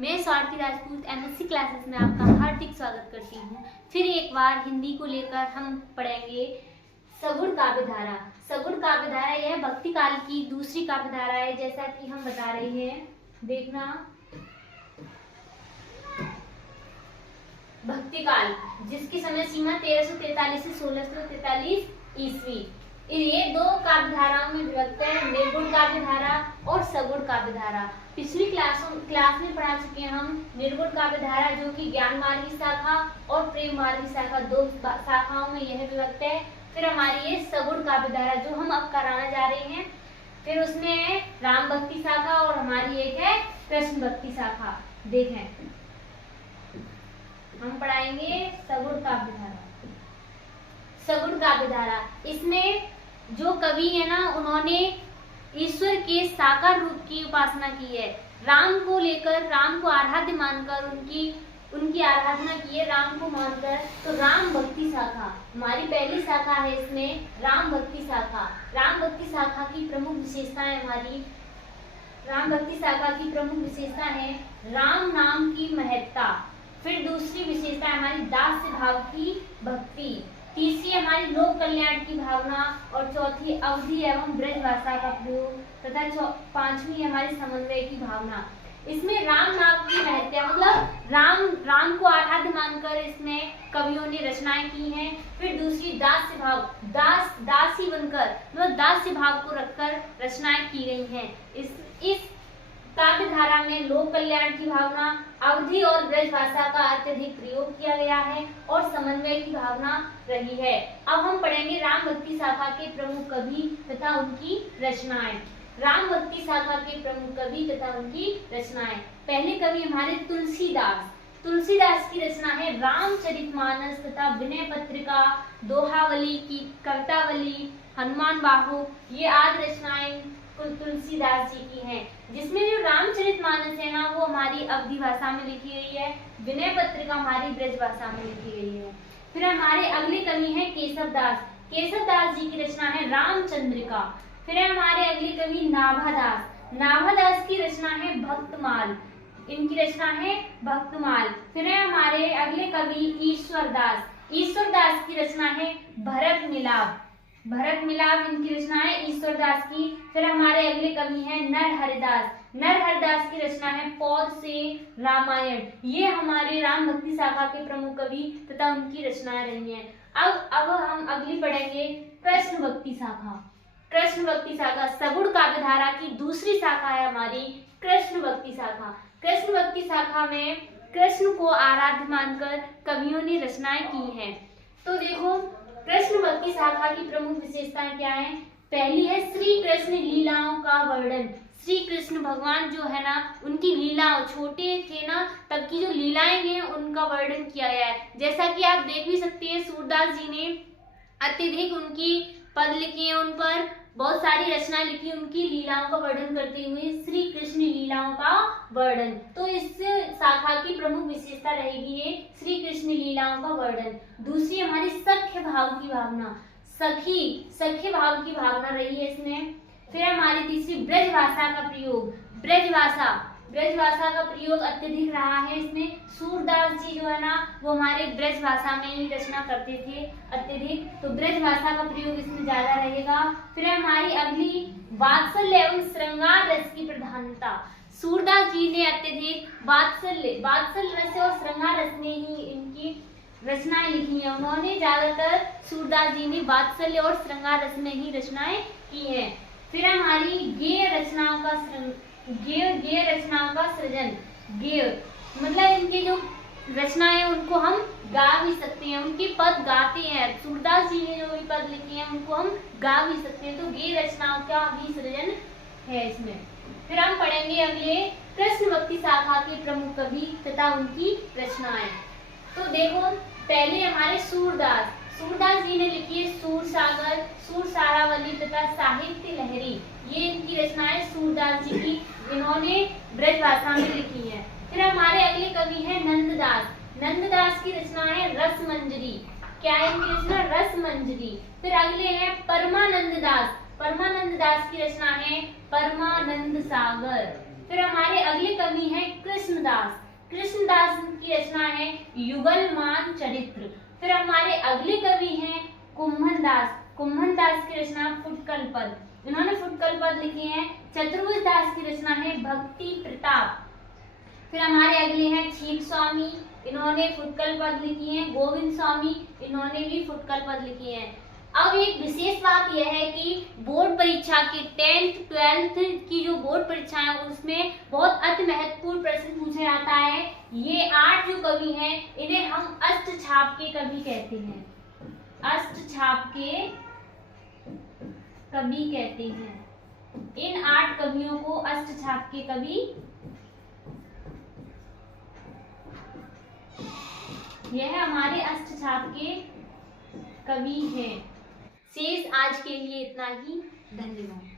मैं Swati Rajput MSc classes में आपका हार्दिक स्वागत करती हूँ। फिर एक बार हिंदी को लेकर हम पढ़ेंगे सगुण काव्य धारा। सगुण काव्य धारा यह भक्ति काल की दूसरी काव्य धारा है, जैसा कि हम बता रहे हैं। देखना, भक्ति काल जिसकी समय सीमा 1343 से 1643 ईस्वी। ये दो काव्य धाराओं में विभक्त है, निर्गुण काव्य धारा और सगुण काव्य धारा। पिछली क्लास में पढ़ा चुके हैं हम निर्गुण काव्य धारा, जो कि ज्ञान मार्गी शाखा और प्रेम मार्गी शाखा, दो शाखाओं में यह विभक्त है। फिर हमारी ये सगुण काव्य धारा जो हम अब कराने जा रहे हैं, फिर उसमें है राम भक्ति शाखा और हमारी एक है कृष्ण भक्ति शाखा। देखें, हम पढ़ाएंगे सगुण काव्य धारा। सगुण काव्य धारा, इसमें जो कवि है ना, उन्होंने ईश्वर के साकार रूप की उपासना की है। राम को लेकर, राम को आराध्य मानकर उनकी आराधना की है। राम को मानकर, तो राम भक्ति शाखा हमारी पहली शाखा है। इसमें राम भक्ति शाखा, राम भक्ति शाखा की प्रमुख विशेषता है हमारी। राम भक्ति शाखा की प्रमुख विशेषता है राम नाम की महत्ता। फिर दूसरी विशेषता है हमारी दास्य भाव की भक्ति। तीसरी हमारी लोक कल्याण की भावना और चौथी अवधि एवं ब्रज भाषा का प्रयोग तथा पांचवी हमारी समन्वय की भावना। इसमें राम नाम की महत्ता, मतलब राम को आराध्य मानकर इसमें कवियों ने रचनाएं की हैं। फिर दूसरी दास्य भाव, दासी बनकर, मतलब दास्य भाव को रखकर रचनाएं की गई हैं। इस काव्य धारा में लोक कल्याण की भावना, अवधि और ब्रज भाषा का अत्यधिक प्रयोग किया गया है और समन्वय की भावना रही है। अब हम पढ़ेंगे राम भक्ति शाखा के प्रमुख कवि तथा उनकी रचनाएं। राम भक्ति शाखा के प्रमुख कवि तथा उनकी रचनाएं। पहले कवि हमारे तुलसीदास। तुलसीदास की रचना है रामचरितमानस तथा विनय पत्रिका, दोहावली की कवितावली, हनुमान बाहु। ये आदि रचनाएं तुलसीदास जी की हैं। जिसमें जो रामचरितमानस है ना, वो हमारी अवधि भाषा में लिखी गई है। विनय पत्रिका हमारी ब्रज भाषा में लिखी गई है। फिर हमारे अगले कवि हैं केशवदास। केशवदास जी की रचना है रामचंद्रिका। फिर हमारे अगले कवि नाभादास। नाभादास की रचना है भक्तमाल। इनकी रचना है भक्तमाल। फिर हमारे अगले कवि ईश्वरदास। ईश्वरदास की रचना है भरत मिलाप। भरत मिलाप इनकी रचना है ईश्वरदास की। फिर हमारे अगले कवि हैं नरहरिदास। नरहरिदास की रचना है पौध से रामायण। ये हमारे राम भक्ति शाखा के प्रमुख कवि तथा उनकी रचनाएं रही हैं। अब हम अगली पढ़ेंगे कृष्ण भक्ति शाखा। कृष्ण भक्ति शाखा सगुण काव्य धारा की दूसरी शाखा है हमारी कृष्ण भक्ति शाखा। कृष्ण भक्ति शाखा में कृष्ण को आराध्य मानकर कवियों ने रचनाएं की हैं। तो देखो, कृष्ण भक्ति शाखा की प्रमुख विशेषताएं क्या हैं। पहली है श्री कृष्ण लीलाओं का वर्णन। श्री कृष्ण भगवान जो है ना, उनकी लीलाओं, छोटे थे ना तब की जो लीलाएं हैं उनका वर्णन किया गया है। जैसा कि आप देख भी सकते हैं, सूरदास जी ने अत्यधिक उनकी पद लिखी है, उन पर बहुत सारी रचनाएं लिखी उनकी लीलाओं का वर्णन करते हुए। श्री कृष्ण लीलाओं का वर्णन, तो इस शाखा की प्रमुख विशेषता रहेगी ये श्री कृष्ण लीलाओं का वर्णन। दूसरी हमारी सख्य भाव की भावना, सख्य भाव की भावना रही है इसमें। फिर हमारी तीसरी ब्रज भाषा का प्रयोग। ब्रज भाषा का प्रयोग अत्यधिक रहा है इसमें। सूरदास जी जो है ना, वो हमारे ब्रज भाषा में ही रचना करते थे अत्यधिक, तो ब्रज भाषा का प्रयोग इसमें ज्यादा रहेगा। फिर हमारी अगली वात्सल्य एवं श्रृंगार रस की प्रधानता। सूरदास जी ने अत्यधिक वात्सल्य रस और श्रृंगार रस में ही इनकी रचनाएं लिखी हैं। उन्होंने ज्यादातर सूरदास जी ने वात्सल्य और श्रृंगार रस में ही रचनाएं की हैं। फिर हमारी गेय रचनाओं का सृजन। गेय मतलब इनकी जो रचनाएं उनको हम गा भी सकते हैं, उनके पद गाते हैं। सूरदास जी ने जो भी पद लिखे हैं उनको हम गा भी सकते हैं, तो गेय रचनाओं का भी सृजन है इसमें। फिर हम पढ़ेंगे अगले कृष्ण भक्ति शाखा के प्रमुख कवि तथा उनकी रचनाएं। तो देखो, पहले हमारे सूरदास जी ने लिखी है सूरसागर, सूरसारावली तथा साहित्य लहरी। ये इनकी रचनाएं सूरदास जी की, इन्होंने ब्रज भाषा में लिखी है। फिर हमारे अगले कवि हैं नंददास। नंददास की रचना है रसमंजरी। क्या है इनकी रचना? रसमंजरी। फिर अगले हैं परमानंद दास की रचना है परमानंद सागर। फिर हमारे अगले कवि हैं कृष्णदास। इनकी रचना है युगलमान चरित्र। फिर हमारे अगले कवि हैं कुम्भन दास। कुम्भन दास की रचना फुटकल पद, इन्होंने फुटकल पद लिखे हैं। चतुर्भुज दास की रचना है भक्ति प्रताप। फिर हमारे अगले हैं छीक स्वामी, इन्होंने फुटकल पद लिखी हैं। गोविंद स्वामी, इन्होंने भी फुटकल पद लिखी हैं। अब एक विशेष बात यह है कि बोर्ड परीक्षा की 10th 12th की जो बोर्ड परीक्षा है उसमें बहुत अति महत्वपूर्ण प्रश्न पूछा जाता है। ये 8 जो कवि हैं इन्हें हम अष्टछाप के कवि कहते हैं, अष्टछाप के कवि कहते हैं। इन 8 कवियों को अष्टछाप के कवि, यह हमारे अष्टछाप के कवि हैं। शेष आज के लिए इतना ही। धन्यवाद।